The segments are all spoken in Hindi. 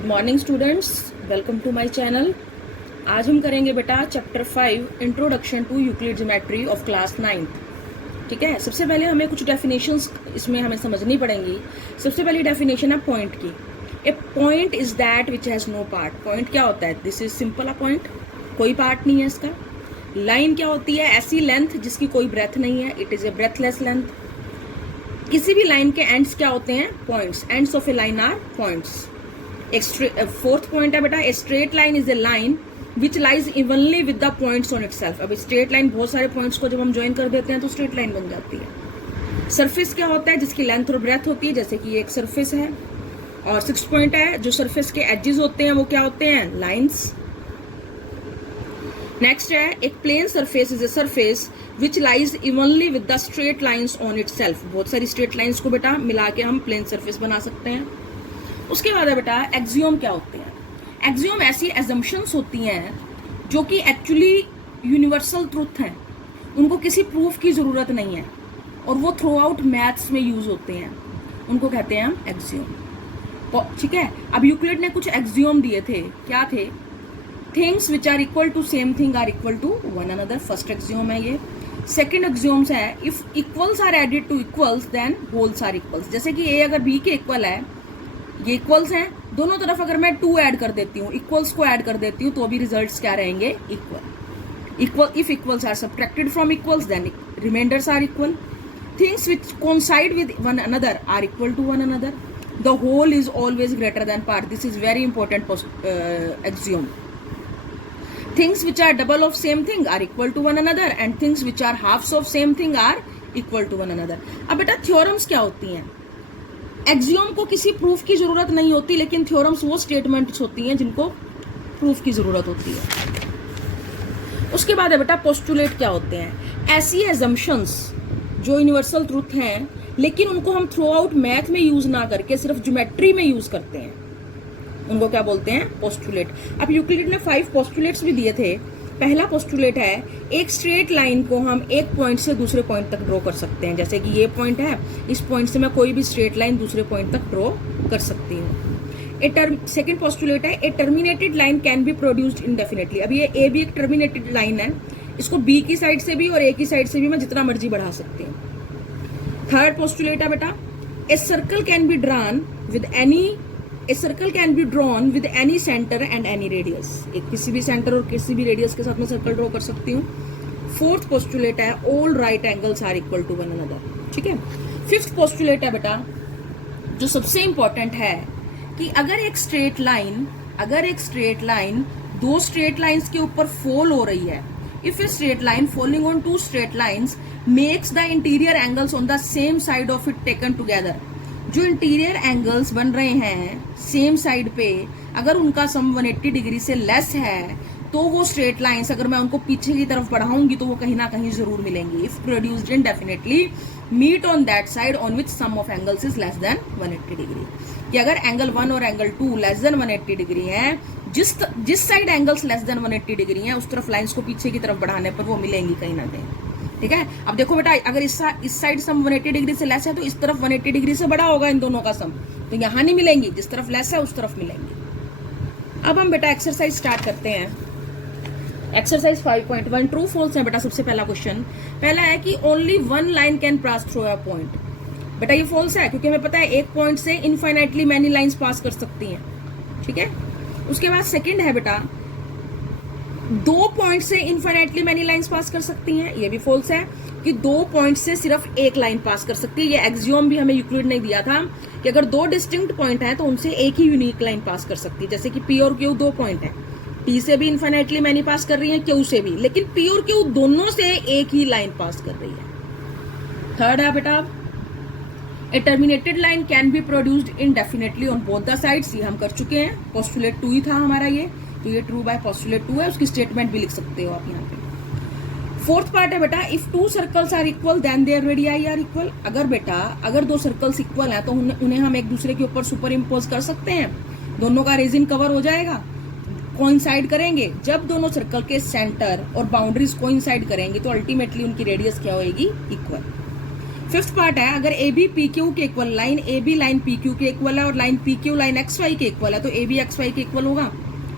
Good morning students, welcome to my channel. आज हम करेंगे बेटा chapter 5 introduction to Euclid geometry of class 9th। ठीक है, सबसे पहले हमें कुछ डेफिनेशंस इसमें हमें समझनी पड़ेंगी। सबसे पहली डेफिनेशन है पॉइंट की। A point is that which has no part. Point क्या होता है? This is simple a point, कोई पार्ट नहीं है इसका। लाइन क्या होती है? ऐसी लेंथ जिसकी कोई ब्रेथ नहीं है, it is a breathless length. किसी भी लाइन के एंड्स क्या होते हैं? Points. Ends of a line are points. Fourth point है बेटा, a straight line is a line which lies evenly with the points on itself. अब स्ट्रेट लाइन बहुत सारे पॉइंट्स को जब हम ज्वाइन कर देते हैं तो स्ट्रेट लाइन बन जाती है। सरफेस क्या होता है? जिसकी लेंथ और ब्रेथ होती है, जैसे कि एक सरफेस है। और 6 पॉइंट है, जो सरफेस के एजेस होते हैं वो क्या होते हैं? लाइन्स। नेक्स्ट है, एक plane surface is a surface which lies evenly with the straight lines on itself. बहुत सारी स्ट्रेट लाइन्स को बेटा मिला के हम प्लेन सरफेस बना सकते हैं। उसके बाद है बेटा एक्सियोम क्या होते हैं? एक्सियोम ऐसी एजम्पशंस होती हैं जो कि एक्चुअली यूनिवर्सल ट्रूथ हैं, उनको किसी प्रूफ की जरूरत नहीं है और वो थ्रू आउट मैथ्स में यूज होते हैं, उनको कहते हैं हम एक्सियोम। ठीक है, अब यूक्लिड ने कुछ एक्सियोम दिए थे। क्या थे? Things which are equal to same thing are equal to one another. First axiom है ये। सेकेंड एक्सियोम्स है, if equals are added to equals then wholes are equals. जैसे कि ए अगर बी के इक्वल है, ये इक्वल्स हैं, दोनों तरफ अगर मैं 2 ऐड कर देती हूँ, इक्वल्स को ऐड कर देती हूँ, तो भी रिजल्ट्स क्या रहेंगे? Equal. If equals are subtracted from equals then remainders are equal. Things which coincide with one another are equal to one another. The whole is always greater than part. This is very important axiom. Things which are double of same thing are equal to one another and things which are halves of same thing are equal to one another। अब बेटा थ्योरम्स क्या होती हैं? एक्सियोम को किसी प्रूफ की जरूरत नहीं होती, लेकिन थ्योरम्स वो स्टेटमेंट्स होती हैं जिनको प्रूफ की जरूरत होती है। उसके बाद है बेटा पोस्टुलेट क्या होते हैं? ऐसी एजम्पशंस जो यूनिवर्सल ट्रूथ हैं लेकिन उनको हम थ्रू आउट मैथ में यूज ना करके सिर्फ ज्योमेट्री में यूज करते हैं, उनको क्या बोलते हैं? पोस्टुलेट। अब यूक्लिड ने 5 पोस्टुलेट्स भी दिए थे। पहला पोस्टुलेट है, एक स्ट्रेट लाइन को हम एक पॉइंट से दूसरे पॉइंट तक ड्रॉ कर सकते हैं। जैसे कि ये पॉइंट है, इस पॉइंट से मैं कोई भी स्ट्रेट लाइन दूसरे पॉइंट तक ड्रॉ कर सकती हूँ। सेकेंड पोस्टुलेट है, a terminated line can be produced indefinitely. अब ये ए भी एक टर्मिनेटेड लाइन है, इसको बी की साइड से भी और ए की साइड से भी मैं जितना मर्जी बढ़ा सकती हूँ। थर्ड पोस्टुलेट है बेटा, a circle can be drawn with any A circle can be drawn with any center and any radius। एक किसी भी सेंटर और किसी भी रेडियस के साथ मैं सर्कल ड्रॉ कर सकती हूँ। फोर्थ पोस्टुलेट है, all right angles are equal to one another. ठीक है। फिफ्थ पोस्टुलेट है बेटा, जो सबसे इंपॉर्टेंट है, कि अगर एक स्ट्रेट लाइन 2 स्ट्रेट लाइंस के ऊपर फॉल हो रही है, if A straight line falling on 2 straight lines makes the interior angles on the same side of it taken together. जो इंटीरियर एंगल्स बन रहे हैं सेम साइड पे, अगर उनका सम 180 डिग्री से लेस है तो वो स्ट्रेट लाइंस अगर मैं उनको पीछे की तरफ बढ़ाऊंगी तो वो कहीं ना कहीं जरूर मिलेंगी। If produced in definitely meet on that side on which sum of angles is less than 180 degree. कि अगर एंगल 1 और एंगल 2 लेस देन 180 डिग्री है, जिस side angles less than 180 degree है उस तरफ लाइंस को पीछे की तरफ बढ़ाने पर वो मिलेंगी कहीं ना कहीं। ठीक है। अब देखो बेटा, अगर इस साइड सम 180 डिग्री से लेस है तो इस तरफ 180 डिग्री से बड़ा होगा इन दोनों का सम, तो यहां नहीं मिलेंगी, जिस तरफ लेस है उस तरफ मिलेंगी। अब हम बेटा एक्सरसाइज स्टार्ट करते हैं। एक्सरसाइज 5.1 ट्रू फॉल्स है बेटा। सबसे पहला क्वेश्चन पहला है कि only one line can pass through a point. बेटा ये फॉल्स है, क्योंकि हमें पता है एक पॉइंट से इनफाइनाइटली मैनी लाइंस पास कर सकती हैं। ठीक है। उसके बाद सेकेंड है बेटा, 2 पॉइंट से इनफाइनाइटली मैनी लाइंस पास कर सकती हैं। ये भी फॉल्स है कि 2 पॉइंट से सिर्फ एक लाइन पास कर सकती है। ये एक्सियोम भी हमें यूक्लिड ने दिया था कि अगर 2 डिस्टिंक्ट पॉइंट है तो उनसे एक ही यूनिक लाइन पास कर सकती है। जैसे कि पी और क्यू 2 पॉइंट है, पी से भी इनफाइनाइटली मैनी पास कर रही है, क्यू से भी, लेकिन पी और क्यू दोनों से एक ही लाइन पास कर रही है। थर्ड है बेटा, a terminated line can be produced indefinitely on both the sides. ये हम कर चुके हैं, पोस्टुलेट 2 ही था हमारा ये, तो ये ट्रू बाय पोस्टुलेट 2 है। उसकी स्टेटमेंट भी लिख सकते हो आप यहाँ पे। फोर्थ पार्ट है बेटा, if 2 circles are equal then their radii are equal. अगर 2 सर्कल्स इक्वल है तो उन्हें हम एक दूसरे के ऊपर सुपर इम्पोज कर सकते हैं, दोनों का रीजन कवर हो जाएगा, कोइंसाइड करेंगे। जब दोनों सर्कल के सेंटर और बाउंड्रीज कोइंसाइड करेंगे तो अल्टीमेटली उनकी रेडियस क्या होगी? इक्वल। फिफ्थ पार्ट है, अगर ए बी पी क्यू के equal, line A B line P Q के इक्वल है और line P Q line X Y के इक्वल है, तो ए बी एक्स वाई के इक्वल होगा।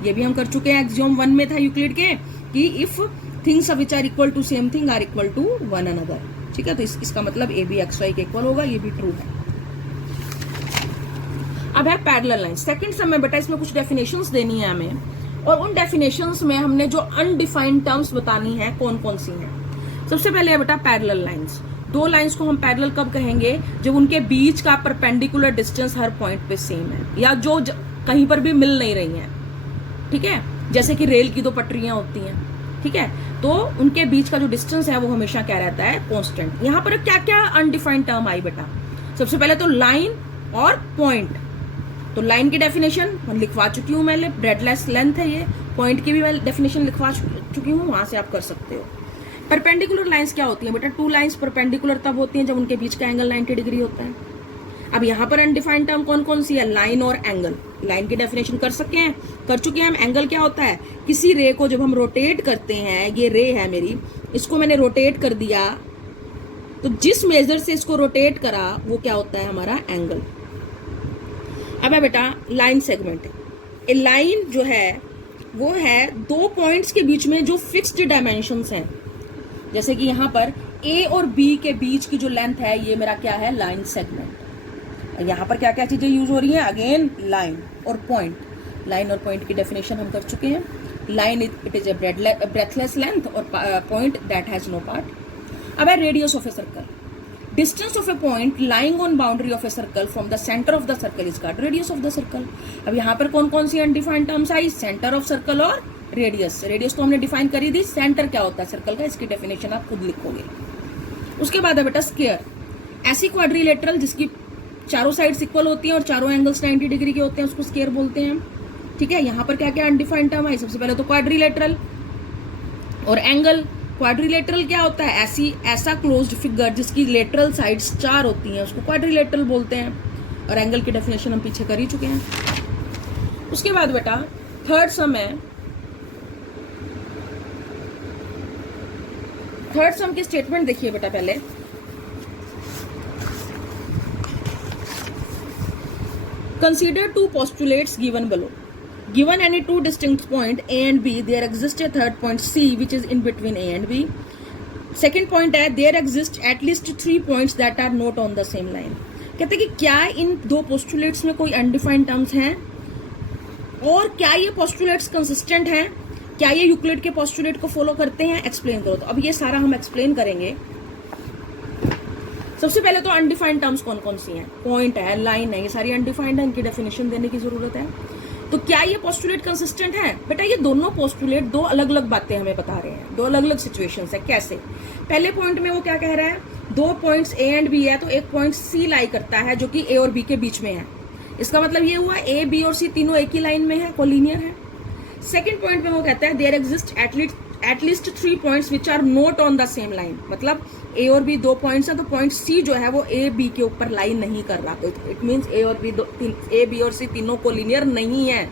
ये भी हम कर चुके हैं, एक्सियोम 1 में था यूक्लिड के कि if things which are equal to same thing are equal to one another. ठीक है, तो इसका मतलब ए बी एक्स वाई के इक्वल होगा, ये भी ट्रू है। अब है पैरेलल लाइन। सेकंड सम में बेटा इसमें कुछ डेफिनेशंस देनी है हमें, और उन डेफिनेशंस में हमने जो अनडिफाइंड टर्म्स बतानी है कौन कौन सी हैं। सबसे पहले है बेटा पैरेलल लाइंस। दो लाइंस को हम पैरेलल कब कहेंगे, जब उनके बीच का परपेंडिकुलर डिस्टेंस हर पॉइंट पे सेम है, या जो कहीं पर भी मिल नहीं रही हैं। ठीक है, जैसे कि रेल की दो पटरियां होती हैं, ठीक है, तो उनके बीच का जो डिस्टेंस है वो हमेशा क्या रहता है, कांस्टेंट। यहां पर क्या क्या अनडिफाइंड टर्म आई बेटा, सबसे पहले तो लाइन और पॉइंट। तो लाइन की डेफिनेशन लिखवा चुकी हूं मैंने, ब्रेडलेस लेंथ है ये। पॉइंट की भी मैं डेफिनेशन लिखवा चुकी हूं, वहां से आप कर सकते हो। परपेंडिकुलर लाइंस क्या होती है बेटा, टू लाइंस परपेंडिकुलर तब होती हैं जब उनके बीच का एंगल 90 डिग्री होता है। अब यहाँ पर अनडिफाइंड टर्म कौन कौन सी है, लाइन और एंगल। लाइन की डेफिनेशन कर चुके हैं हम। एंगल क्या होता है, किसी रे को जब हम रोटेट करते हैं, ये रे है मेरी, इसको मैंने रोटेट कर दिया, तो जिस मेजर से इसको रोटेट करा वो क्या होता है, हमारा एंगल। अब है बेटा लाइन सेगमेंट। ए लाइन जो है वो है दो पॉइंट्स के बीच में जो फिक्स्ड डायमेंशंस हैं, जैसे कि यहाँ पर ए और बी के बीच की जो लेंथ है ये मेरा क्या है, लाइन सेगमेंट। यहाँ पर क्या क्या चीजें यूज हो रही हैं, अगेन लाइन और पॉइंट। लाइन और पॉइंट की डेफिनेशन हम कर चुके हैं। Line it is a breathless length, और point that has no part. अब है radius of a circle. Distance of a point lying on boundary of a circle from the centre of the circle is called radius of the circle. अब यहाँ पर कौन कौन सी अनडिफाइंड टर्म्स आई, सेंटर ऑफ सर्कल और रेडियस। रेडियस तो हमने डिफाइन करी थी, सेंटर क्या होता है सर्कल का, इसकी डेफिनेशन आप खुद लिखोगे। उसके बाद है बेटा स्क्वायर। ऐसी क्वाड्रिलेटरल जिसकी चारों साइड्स इक्वल होती हैं और चारों एंगल्स 90 डिग्री के होते हैं, उसको स्क्वायर बोलते हैं। ठीक है, यहाँ पर क्या क्या अनडिफाइंड टर्म आई, सबसे पहले तो क्वाड्रिलेटरल और एंगल। क्वाड्रिलेटरल क्या होता है, ऐसा क्लोज्ड फिगर जिसकी लेटरल साइड्स 4 होती हैं, उसको क्वाड्रिलेटरल बोलते हैं। और एंगल की डेफिनेशन हम पीछे कर ही चुके हैं। उसके बाद बेटा थर्ड सम है। थर्ड सम की स्टेटमेंट देखिए बेटा पहले। Consider two postulates given below. Given any two distinct point A and B, there exists a third point C which is in between A and B. Second point है, there exist at least 3 points that are not on the same line. कहते हैं कि क्या इन दो postulates में कोई undefined terms हैं, और क्या ये postulates consistent हैं, क्या ये यूक्लिड के postulate को follow करते हैं, एक्सप्लेन करो। तो अब ये सारा हम एक्सप्लेन करेंगे। सबसे पहले तो अनडिफाइंड टर्म्स कौन कौन सी हैं, पॉइंट है, लाइन है, ये सारी अनडिफाइंड है, इनकी डेफिनेशन देने की जरूरत है। तो क्या ये पोस्टुलेट कंसिस्टेंट है बेटा, ये दोनों पोस्टुलेट दो अलग अलग बातें हमें बता रहे हैं, दो अलग अलग सिचुएशंस है। कैसे, पहले पॉइंट में वो क्या कह रहा है, दो पॉइंट्स ए एंड बी है, तो एक पॉइंट सी लाई करता है जो कि ए और बी के बीच में है। इसका मतलब ये हुआ ए बी और सी तीनों एक ही लाइन में है, कोलिनियर है। सेकेंड पॉइंट में वो कहता है there exist at least 3 points which are not on the same line. मतलब ए और बी दो पॉइंट्स हैं, तो पॉइंट सी जो है वो ए बी के ऊपर लाइन नहीं कर रहा। इट मीन्स ए बी और सी तीनों कोलिनियर नहीं है।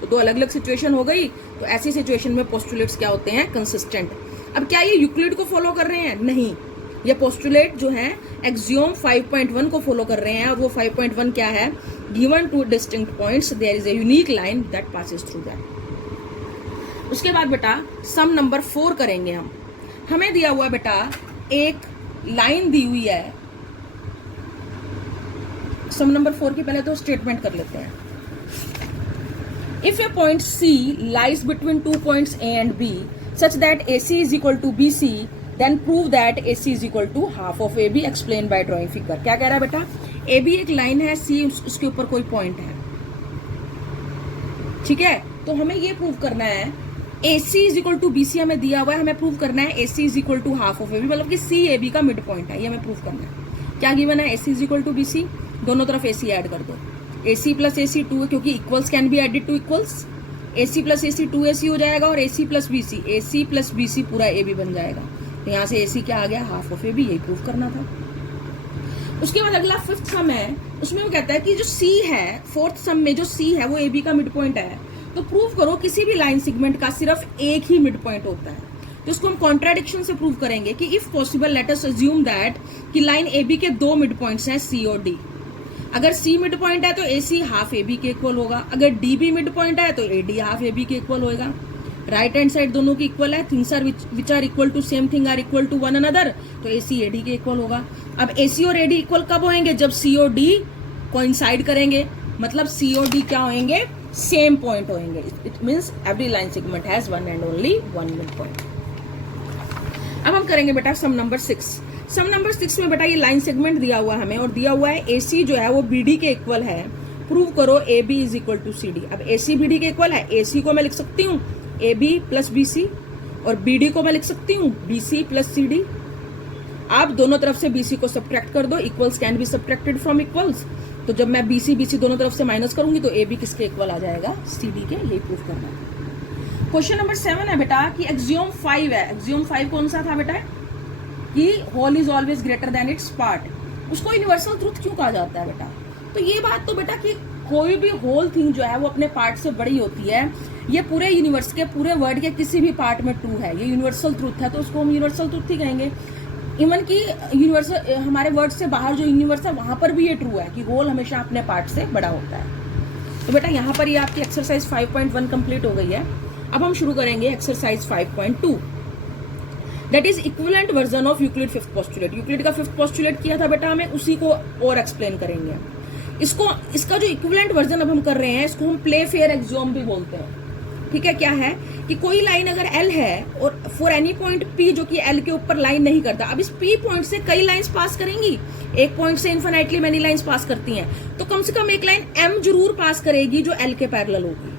तो दो अलग अलग सिचुएशन हो गई। तो ऐसी सिचुएशन में पोस्टुलेट्स क्या होते हैं, कंसिस्टेंट। अब क्या ये यूक्लिड को फॉलो कर रहे हैं, नहीं, ये पोस्टुलेट जो है एक्सियोम 5.1 को फॉलो कर रहे हैं। और वो 5.1 क्या है, given two distinct points there is a unique line that passes through that. उसके बाद बेटा सम नंबर 4 करेंगे हम। हमें दिया हुआ बेटा एक लाइन दी हुई है। सम नंबर 4 की पहले तो स्टेटमेंट कर लेते हैं। If A point C lies between 2 points A and B such that AC is equal to BC, then prove that AC is equal to half of AB explained by drawing figure। क्या कह रहा है बेटा, AB एक लाइन है, C उसके ऊपर कोई पॉइंट है, ठीक है। तो हमें ये प्रूव करना है AC is equal to BC हमें दिया हुआ है, हमें प्रूव करना है AC is equal to half of AB, मतलब कि C AB का मिड पॉइंट है, ये हमें प्रूव करना है। क्या गिवन है, AC is equal to BC, दोनों तरफ AC ऐड कर दो। AC प्लस AC 2 है, क्योंकि equals can be added to equals. AC plus AC 2AC हो जाएगा, और AC प्लस BC पूरा AB बन जाएगा। तो यहाँ से AC क्या आ गया, हाफ ऑफ AB, यही प्रूव करना था। उसके बाद अगला फिफ्थ सम है, उसमें वो कहता है कि जो C है, फोर्थ सम में जो C है वो AB का मिड पॉइंट है। तो प्रूव करो किसी भी लाइन सेगमेंट का सिर्फ एक ही मिड पॉइंट होता है। तो इसको हम कॉन्ट्राडिक्शन से प्रूव करेंगे कि if possible let us assume that कि लाइन ए बी के दो मिड पॉइंट्स हैं सी और डी। अगर सी मिड पॉइंट है तो A C half A B के इक्वल होगा, अगर डी बी मिड पॉइंट है तो A D half A B के इक्वल होगा। राइट हैंड साइड दोनों की इक्वल है, things are which are equal to same thing are equal to one another, तो ए सी ए डी के इक्वल होगा। अब ए सी और ए डी इक्वल कब होंगे? जब सी और डी कोइंसाइड करेंगे, मतलब सी और डी क्या होंगे? सेम पॉइंट होंगे। It means every line segment has one and only one mid point. अब हम करेंगे बेटा सम नंबर 6। सम नंबर 6 में बेटा ये लाइन सेगमेंट दिया हुआ है हमें, और दिया हुआ है AC जो है वो BD के इक्वल है। प्रूव करो AB is equal to CD। अब AC BD के इक्वल है, AC को मैं लिख सकती हूँ AB प्लस BC, और BD को मैं लिख सकती हूँ BC प्लस CD। आप दोनों तरफ से BC को सब्ट्रैक्ट कर दो, equals can be subtracted from equals. तो जब मैं BC दोनों तरफ से माइनस करूंगी तो AB किसके इक्वल आ जाएगा? CD के। यही प्रूव करना है। क्वेश्चन नंबर 7 है बेटा कि एक्सियोम 5 है। एक्सियोम 5 कौन सा था बेटा? कि whole is always greater than its part. उसको यूनिवर्सल ट्रूथ क्यों कहा जाता है बेटा? तो ये बात तो बेटा कि कोई भी होल थिंग जो है वो अपने पार्ट से बड़ी होती है, ये पूरे यूनिवर्स के, पूरे वर्ल्ड के किसी भी पार्ट में ट्रू है, ये यूनिवर्सल ट्रूथ है, तो उसको हम यूनिवर्सल ट्रूथ ही कहेंगे। इवन की यूनिवर्सल हमारे वर्ड से बाहर जो यूनिवर्स है वहां पर भी ये ट्रू है कि होल हमेशा अपने पार्ट से बड़ा होता है। तो बेटा यहाँ पर ये आपकी एक्सरसाइज 5.1 कंप्लीट हो गई है। अब हम शुरू करेंगे exercise 5.2, that is equivalent version of Euclid fifth postulate. Euclid का फिफ्थ पोस्टुलेट किया था बेटा हमें, उसी को और एक्सप्लेन करेंगे। इसका जो इक्विवेलेंट वर्जन अब हम कर रहे हैं, इसको हम प्ले फेयर एक्सियोम भी बोलते हैं। ठीक है, क्या है कि कोई लाइन अगर L है और फॉर एनी पॉइंट P जो कि L के ऊपर लाइन नहीं करता, अब इस P पॉइंट से कई लाइंस पास करेंगी, एक पॉइंट से इन्फिनाइटली मेनी लाइंस पास करती हैं, तो कम से कम एक लाइन M जरूर पास करेगी जो L के पैरेलल होगी।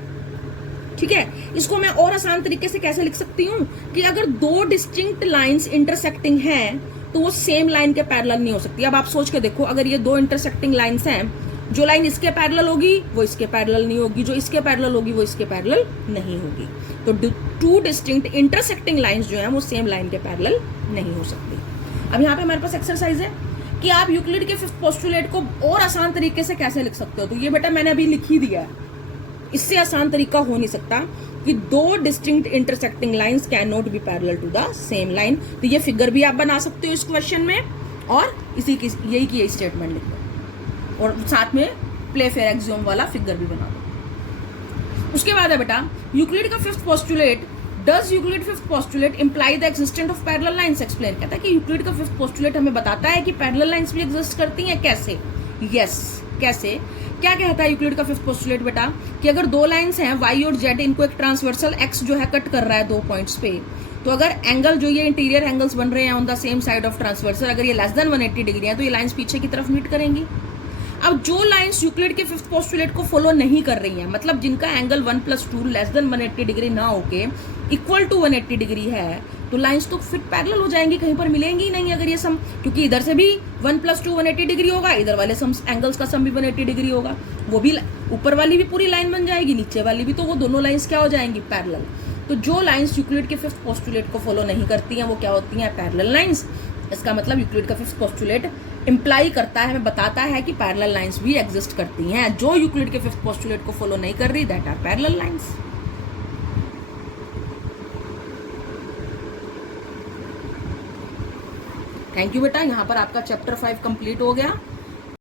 ठीक है, इसको मैं और आसान तरीके से कैसे लिख सकती हूँ कि अगर दो डिस्टिंक्ट लाइंस इंटरसेक्टिंग हैं तो वो सेम लाइन के पैरेलल नहीं हो सकती। अब आप सोच के देखो, अगर ये दो इंटरसेक्टिंग लाइंस हैं, जो लाइन इसके पैरेलल होगी वो इसके पैरेलल नहीं होगी, जो इसके पैरेलल होगी वो इसके पैरेलल नहीं होगी। तो टू डिस्टिंक्ट इंटरसेक्टिंग लाइंस जो है वो सेम लाइन के पैरेलल नहीं हो सकती। अब यहाँ पे हमारे पास एक्सरसाइज है कि आप यूक्लिड के फिफ्थ पोस्टुलेट को और आसान तरीके से कैसे लिख सकते हो। तो ये बेटा मैंने अभी लिख ही दिया है, इससे आसान तरीका हो नहीं सकता कि दो distinct intersecting lines can not be parallel to the same line. तो ये फिगर भी आप बना सकते हो इस क्वेश्चन में, और इसी की यही की स्टेटमेंट लिख दो, और साथ में प्ले फेयर एक्सियोम वाला फिगर भी बना दो। उसके बाद है बेटा यूक्लिड का fifth postulate, does Euclid fifth postulate imply the existence of parallel lines. Explain कहता है कि यूक्लिड का फिफ्थ पोस्टुलेट हमें बताता है कि पैरेलल लाइंस भी एग्जिस्ट करती हैं। कैसे? यस, कैसे? क्या कहता है यूक्लिड का फिफ्थ पोस्टुलेट बेटा कि अगर दो लाइंस हैं y और z, इनको एक ट्रांसवर्सल x जो है कट कर रहा है दो पॉइंट्स पे, तो अगर एंगल जो ये इंटीरियर एंगल्स बन रहे हैं on the same side of transversal, अगर ये लेस देन 180 डिग्री है तो ये लाइंस पीछे की तरफ मीट करेंगी। अब जो लाइंस यूक्लिड के फिफ्थ पोस्टुलेट को फॉलो नहीं कर रही हैं, मतलब जिनका एंगल 1+2 लेस देन 180 डिग्री ना होके इक्वल टू 180 डिग्री है, तो लाइंस तो फिट पैरेलल हो जाएंगी, कहीं पर मिलेंगी ही नहीं अगर ये सम, क्योंकि इधर से भी 1+2 180 डिग्री होगा, इधर वाले सम एंगल्स का सम भी 180 डिग्री होगा, वो भी ऊपर वाली भी पूरी लाइन बन जाएगी, नीचे वाली भी, तो वो दोनों लाइंस क्या हो जाएंगी? पैरेलल। तो जो लाइंस यूक्लिड के फिफ्थ पोस्टुलेट को फॉलो नहीं करती हैं वो क्या होती हैं? Parallel lines. इसका मतलब यूक्लिड का फिफ्थ पोस्टुलेट इंप्लाई करता है, हमें बताता है कि पैरेलल लाइंस भी एग्जिस्ट करती हैं। जो यूक्लिड के फिफ्थ पोस्टुलेट को फॉलो नहीं कर रही, that are parallel lines. Thank you बेटा, यहाँ पर आपका चैप्टर 5 कंप्लीट हो गया।